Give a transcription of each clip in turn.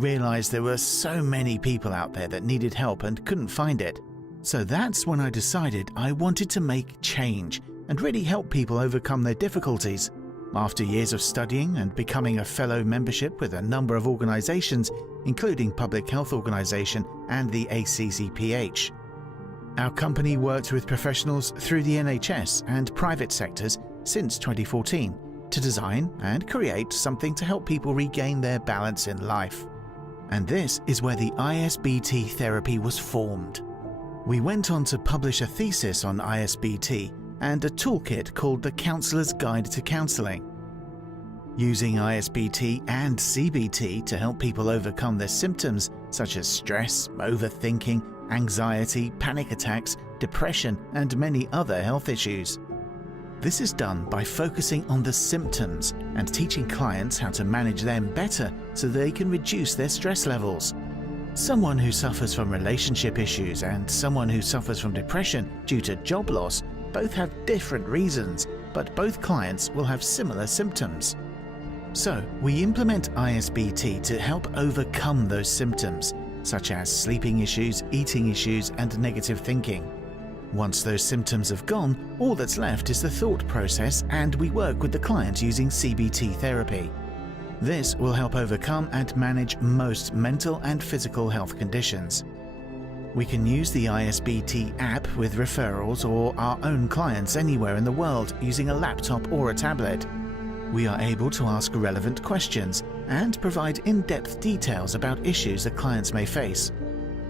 realized there were so many people out there that needed help and couldn't find it. So that's when I decided I wanted to make change and really help people overcome their difficulties. After years of studying and becoming a fellow membership with a number of organizations, including Public Health Organization and the ACCPH. Our company worked with professionals through the NHS and private sectors since 2014 to design and create something to help people regain their balance in life. And this is where the ISBT therapy was formed. We went on to publish a thesis on ISBT and a toolkit called the Counselor's Guide to Counselling. Using ISBT and CBT to help people overcome their symptoms such as stress, overthinking, anxiety, panic attacks, depression, and many other health issues. This is done by focusing on the symptoms and teaching clients how to manage them better so they can reduce their stress levels. Someone who suffers from relationship issues and someone who suffers from depression due to job loss both have different reasons, but both clients will have similar symptoms. So, we implement ISBT to help overcome those symptoms, such as sleeping issues, eating issues, and negative thinking. Once those symptoms have gone, all that's left is the thought process, and we work with the client using CBT therapy. This will help overcome and manage most mental and physical health conditions. We can use the ISBT app with referrals or our own clients anywhere in the world using a laptop or a tablet. We are able to ask relevant questions and provide in-depth details about issues that clients may face.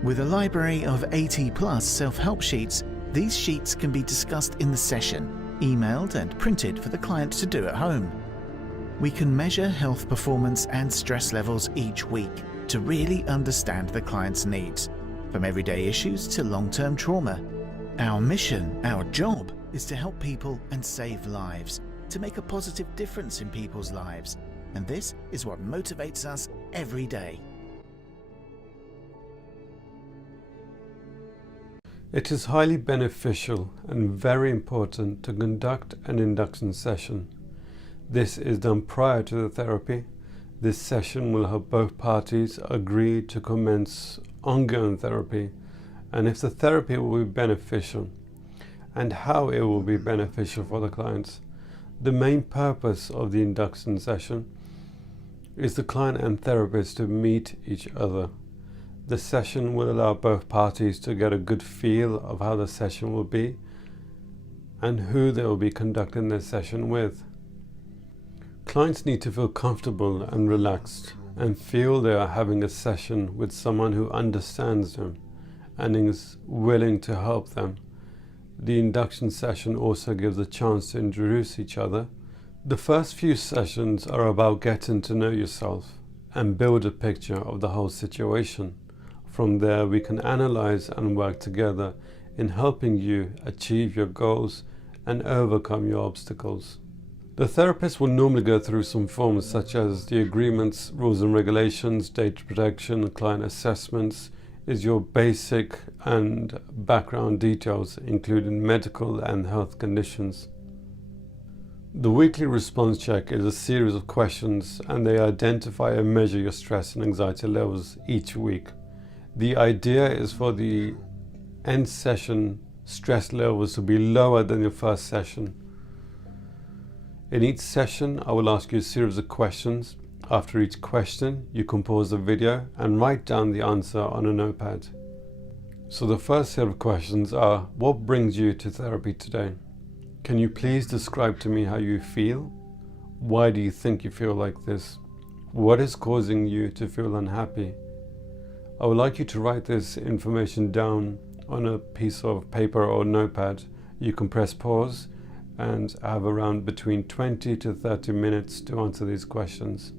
With a library of 80+ self-help sheets, these sheets can be discussed in the session, emailed and printed for the client to do at home. We can measure health performance and stress levels each week to really understand the client's needs, from everyday issues to long-term trauma. Our mission, our job, is to help people and save lives, to make a positive difference in people's lives, and this is what motivates us every day. It is highly beneficial and very important to conduct an induction session. This is done prior to the therapy. This session will help both parties agree to commence ongoing therapy, and if the therapy will be beneficial and how it will be beneficial for the clients. The main purpose of the induction session is the client and therapist to meet each other. The session will allow both parties to get a good feel of how the session will be and who they will be conducting their session with. Clients need to feel comfortable and relaxed and feel they are having a session with someone who understands them and is willing to help them. The induction session also gives a chance to introduce each other. The first few sessions are about getting to know yourself and build a picture of the whole situation. From there, we can analyze and work together in helping you achieve your goals and overcome your obstacles. The therapist will normally go through some forms such as the agreements, rules and regulations, data protection, and client assessments, is your basic and background details, including medical and health conditions. The weekly response check is a series of questions, and they identify and measure your stress and anxiety levels each week. The idea is for the end session stress levels to be lower than your first session. In each session, I will ask you a series of questions. After each question, you can pause the video and write down the answer on a notepad. So the first set of questions are, what brings you to therapy today? Can you please describe to me how you feel? Why do you think you feel like this? What is causing you to feel unhappy? I would like you to write this information down on a piece of paper or notepad. You can press pause and have around between 20 to 30 minutes to answer these questions.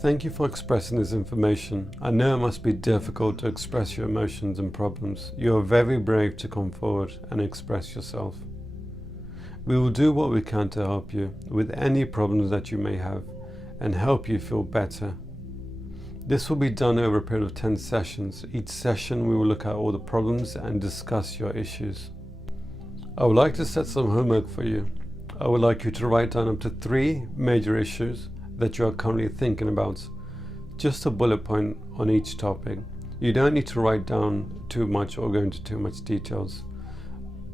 Thank you for expressing this information. I know it must be difficult to express your emotions and problems. You are very brave to come forward and express yourself. We will do what we can to help you with any problems that you may have and help you feel better. This will be done over a period of 10 sessions. Each session we will look at all the problems and discuss your issues. I would like to set some homework for you. I would like you to write down up to 3 major issues that you are currently thinking about. Just a bullet point on each topic. You don't need to write down too much or go into too much details.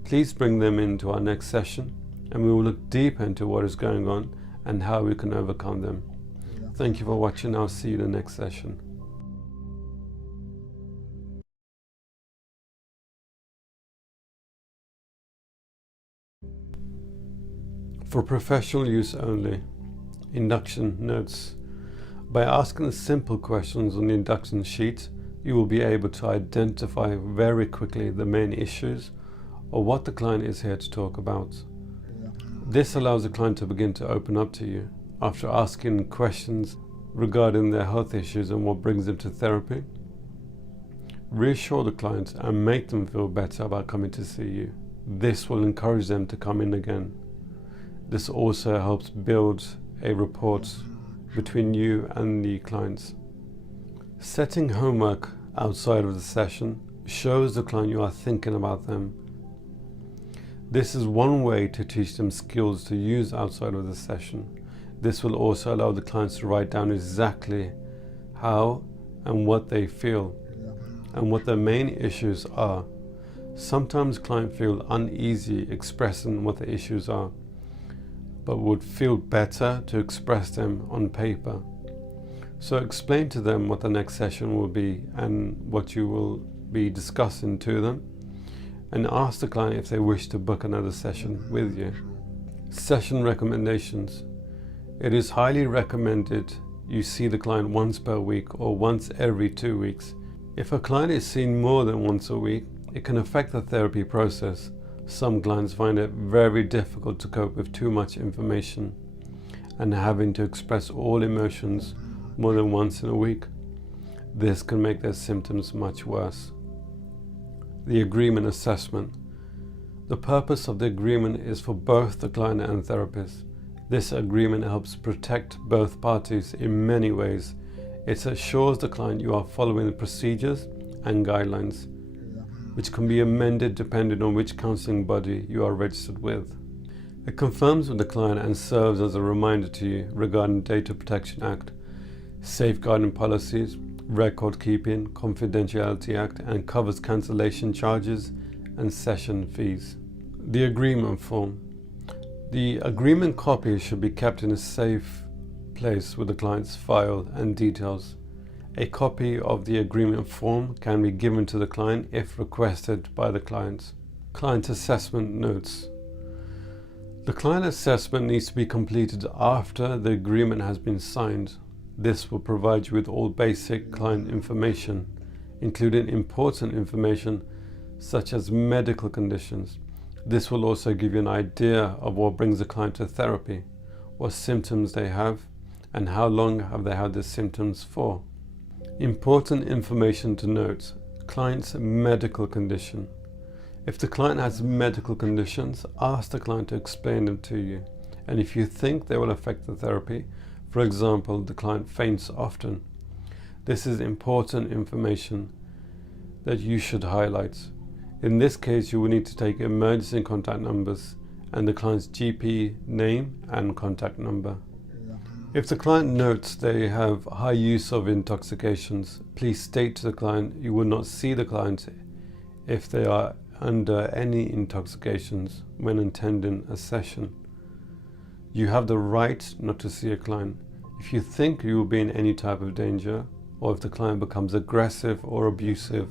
Please bring them into our next session and we will look deeper into what is going on and how we can overcome them. Thank you for watching. I'll see you in the next session. For professional use only. Induction notes. By asking simple questions on the induction sheet, you will be able to identify very quickly the main issues or what the client is here to talk about. This allows the client to begin to open up to you after asking questions regarding their health issues and what brings them to therapy. Reassure the client and make them feel better about coming to see you. This will encourage them to come in again. This also helps build a rapport between you and the clients. Setting homework outside of the session shows the client you are thinking about them. This is one way to teach them skills to use outside of the session. This will also allow the clients to write down exactly how and what they feel and what their main issues are. Sometimes clients feel uneasy expressing what the issues are, but would feel better to express them on paper. So explain to them what the next session will be and what you will be discussing to them, and ask the client if they wish to book another session with you. Session recommendations. It is highly recommended you see the client once per week or once every 2 weeks. If a client is seen more than once a week, it can affect the therapy process. Some clients find it very difficult to cope with too much information and having to express all emotions more than once in a week. This can make their symptoms much worse. The agreement assessment. The purpose of the agreement is for both the client and therapist. This agreement helps protect both parties in many ways. It assures the client you are following the procedures and guidelines, which can be amended depending on which counselling body you are registered with. It confirms with the client and serves as a reminder to you regarding Data Protection Act, safeguarding policies, record keeping, Confidentiality Act, and covers cancellation charges and session fees. The agreement form. The agreement copy should be kept in a safe place with the client's file and details. A copy of the agreement form can be given to the client if requested by the client. Client assessment notes. The client assessment needs to be completed after the agreement has been signed. This will provide you with all basic client information, including important information such as medical conditions. This will also give you an idea of what brings the client to therapy, what symptoms they have, and how long have they had the symptoms for. Important information to note: client's medical condition. If the client has medical conditions, ask the client to explain them to you. And if you think they will affect the therapy, for example, the client faints often, this is important information that you should highlight. In this case, you will need to take emergency contact numbers and the client's GP name and contact number. If the client notes they have high use of intoxications, please state to the client you will not see the client if they are under any intoxications when attending a session. You have the right not to see a client. If you think you will be in any type of danger, or if the client becomes aggressive or abusive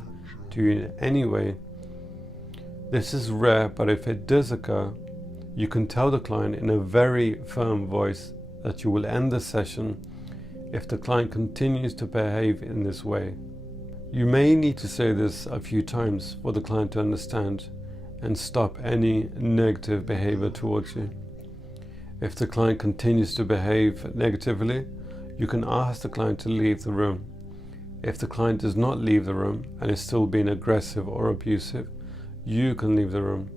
to you in any way, this is rare, but if it does occur, you can tell the client in a very firm voice that you will end the session if the client continues to behave in this way. You may need to say this a few times for the client to understand and stop any negative behavior towards you. If the client continues to behave negatively, You can ask the client to leave the room. If the client does not leave the room and is still being aggressive or abusive, you can leave the room.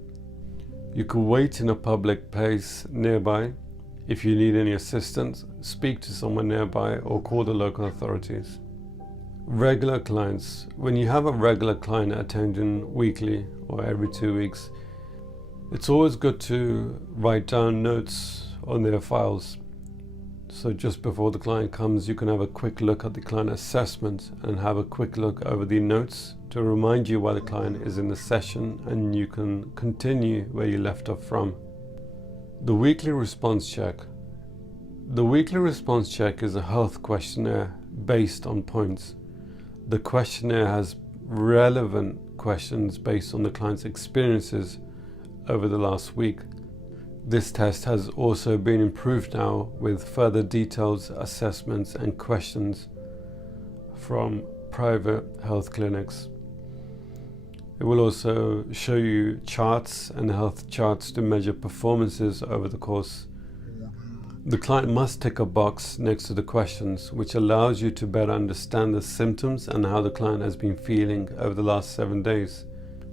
You can wait in a public place nearby. If you need any assistance, speak to someone nearby or call the local authorities. Regular clients. When you have a regular client attending weekly or every 2 weeks, it's always good to write down notes on their files. So just before the client comes, you can have a quick look at the client assessment and have a quick look over the notes to remind you why the client is in the session, and you can continue where you left off from. The weekly response check. The weekly response check is a health questionnaire based on points. The questionnaire has relevant questions based on the client's experiences over the last week. This test has also been improved now with further details, assessments and questions from private health clinics. It will also show you charts and health charts to measure performances over the course. The client must tick a box next to the questions, which allows you to better understand the symptoms and how the client has been feeling over the last 7 days.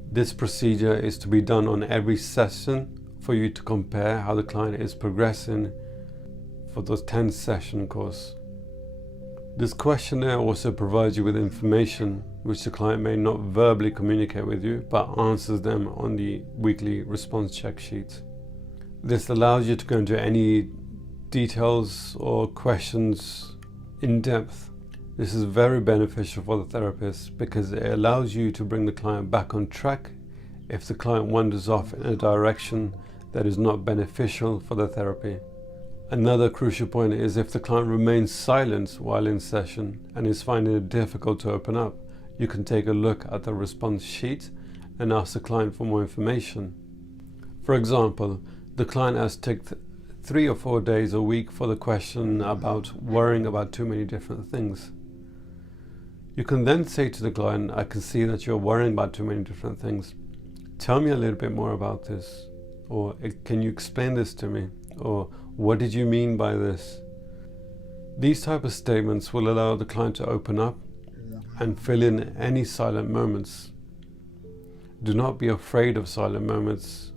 This procedure is to be done on every session for you to compare how the client is progressing for the 10-session course. This questionnaire also provides you with information which the client may not verbally communicate with you, but answers them on the weekly response check sheet. This allows you to go into any details or questions in depth. This is very beneficial for the therapist because it allows you to bring the client back on track if the client wanders off in a direction that is not beneficial for the therapy. Another crucial point is if the client remains silent while in session and is finding it difficult to open up, you can take a look at the response sheet and ask the client for more information. For example, the client has ticked 3 or 4 days a week for the question about worrying about too many different things. You can then say to the client, I can see that you're worrying about too many different things. Tell me a little bit more about this. Or can you explain this to me? Or what did you mean by this? These type of statements will allow the client to open up and fill in any silent moments. Do not be afraid of silent moments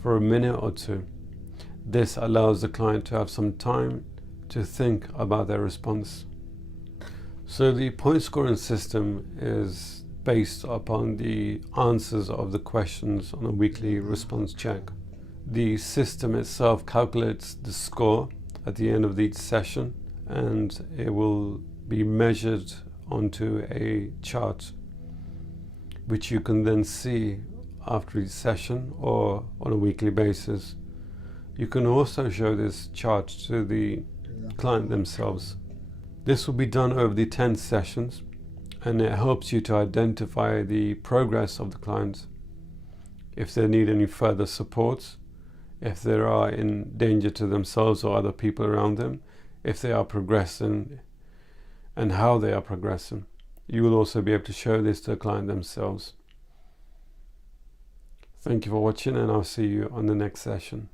for a minute or two. This allows the client to have some time to think about their response. So the point scoring system is based upon the answers of the questions on a weekly response check. The system itself calculates the score at the end of each session, and it will be measured onto a chart which you can then see after each session or on a weekly basis. You can also show this chart to the client themselves. This will be done over the 10 sessions, and it helps you to identify the progress of the client, if they need any further support, if they are in danger to themselves or other people around them, if they are progressing and how they are progressing. You will also be able to show this to the client themselves. Thank you for watching, and I'll see you on the next session.